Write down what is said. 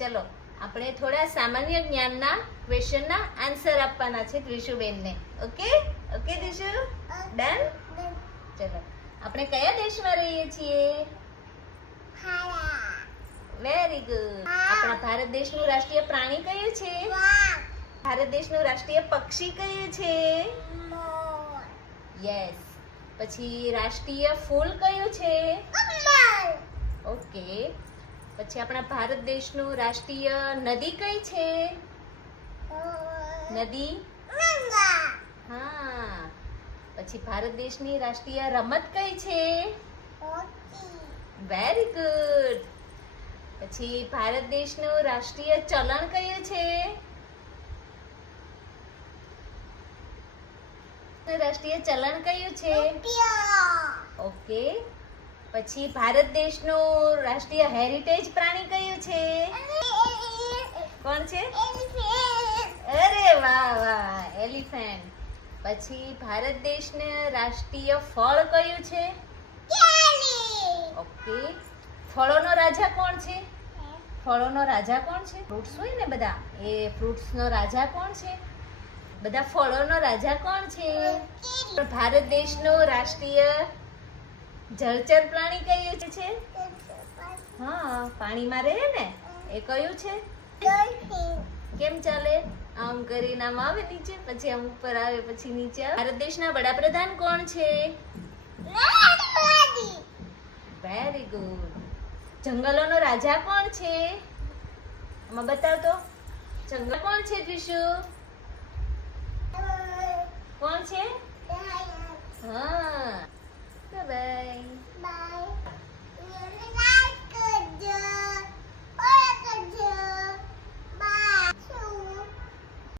ચલો આપણે થોડા સામાન્ય જ્ઞાનના ક્વેશ્ચનના આન્સર આપવાના છે દ્વિશુબેનને. Okay okay Dvishu, done. ચલો આપણે કયા દેશમાં રહીએ છીએ? Very good. આપણા ભારત દેશનું રાષ્ટ્રીય પ્રાણી કયું છે? ભારત દેશનું રાષ્ટ્રીય પક્ષી કયું છે? યસ. પછી રાષ્ટ્રીય ફૂલ કયું છે? ઓકે. પછી આપણા ભારત દેશનું રાષ્ટ્રીય નદી કઈ છે? નદી હા. પછી ભારત દેશની રાષ્ટ્રીય રમત કઈ છે? Very good. પછી ભારત દેશનું રાષ્ટ્રીય ચલણ કયું છે? રાષ્ટ્રીય ચલણ કયું છે? ઓકે. પછી ભારત દેશનું રાષ્ટ્રીય હેરિટેજ પ્રાણી કયું છે? કોણ છે? અરે વાહ વાહ, એલિફન્ટ. પછી ભારત દેશનું રાષ્ટ્રીય ફળ કયું છે? ઓકે. ફળોનો રાજા કોણ છે? ફળોનો રાજા કોણ છે? ફ્રૂટ્સ હોય ને બધા, એ ફ્રૂટ્સનો રાજા કોણ છે? બધા ફળોનો રાજા કોણ છે? ભારત દેશનું રાષ્ટ્રીય જળચર પ્રાણી કયું છે? હા, પાણીમાં રહે ને એ કયું છે? કેમ ચાલે? આમ કરીને આમ આવે નીચે, પછી આમ ઉપર આવે, પછી નીચે આવે. ભારત દેશના વડાપ્રધાન કોણ છે? Very good. જંગલોનો રાજા કોણ છે? આમાં બતાવ તો. જંગલ કોણ છે દ્વિશુ? કોણ છે? હા,